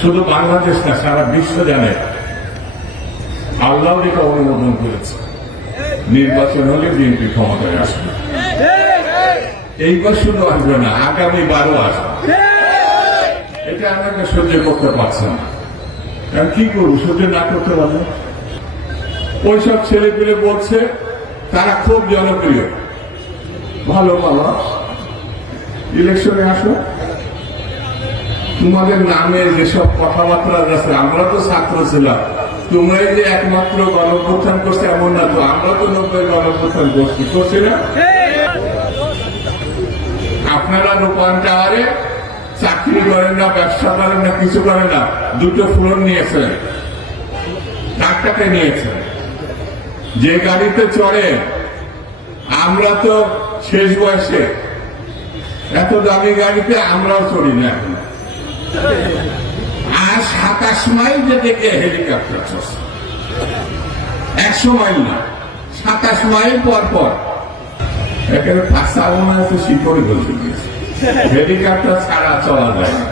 শুধু বাংলাদেশ না, সারা বিশ্ব জানে আল্লাহ এটা অনুমোদন করেছে। নির্বাচন হলে বিএনপি ক্ষমতায় আসবে। এইবার শুধু আসবে না, আগামী 12 আসবে। এটা আমাকে সহ্য করতে পারছে না। কারণ কি করবো, সহ্য না করতে পারবে। ওইসব ছেলে পেলে বলছে তারা খুব জনপ্রিয়। ভালো বাবা, ইলেকশনে আসো, তোমাদের নামে যেসব কথাবার্তা আছে, আমরা তো ছাত্র ছিলাম, তোমরাই যে একমাত্র গণপ্রস্থান করছে এমন না তো, আমরা তো 90 গণপ্রস্থান করছি না। আপনারা রূপায়ণ টাওয়ারে চাকরি করেন না, ব্যবসা করেন না, কিছু করেন না, 2টো ফ্লোর নিয়েছেন, টাকাতে নিয়েছেন। যে গাড়িতে চড়ে আমরা তো শেষ বয়সে, এত দামি গাড়িতে আমরাও চড়ি না এখন। আর 27 মাইল যেতে গিয়ে হেলিকপ্টার চলছে, 100 মাইল না, 27 মাইল পর পর। এখানে ফাঁসা মনে হচ্ছে শিকড়ে বসে গিয়েছে, হেলিকপ্টার ছাড়া চলা যায় না।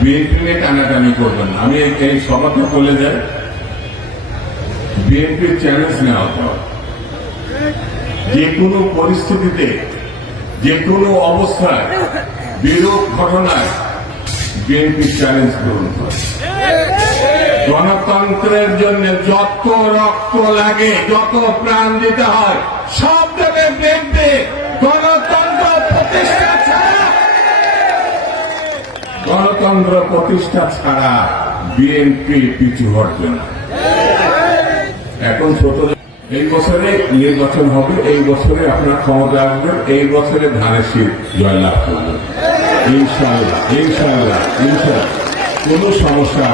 বিএনপি নিয়ে টানাটানি করবেন না। আমি এই সভাতে বলে যাই, বিএনপির চ্যালেঞ্জ নেওয়া হতে হবে। যে কোনো পরিস্থিতিতে, যে কোনো অবস্থায়, বিরূপ ঘটনায় বিএনপি চ্যালেঞ্জ গ্রহণ করে। গণতন্ত্রের জন্য যত রক্ত লাগে, যত প্রাণ দিতে হয়, সব দেবে বিএনপি। গণতন্ত্র প্রতিষ্ঠা ছাড়া বিএনপি পিছু হটবে না। এখন ছোট, এই বছরে নির্বাচন হবে, এই বছরে আপনার ক্ষমতা আসবেন, এই বছরে ধানের শীষ জয়লাভ করবেন ইনশাআল্লাহ। ইনশাআল্লাহ ইনশাআল্লাহ কোনো সমস্যা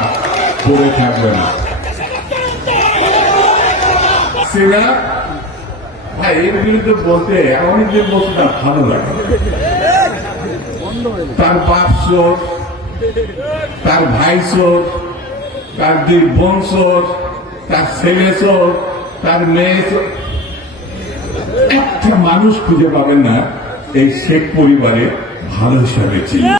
পড়ে থাকবে না। ভাই এর বিরুদ্ধে বলতে অনেকদিন বলতে তার ভালো লাগে। তার বাপ চোর, তার ভাই চোর, তার 2 বোন চোর, তার ছেলে চোর, তার মেয়ে চোর। একটা মানুষ খুঁজে পাবেন না এই শেখ পরিবারে ভালো হিসাবে চিনি।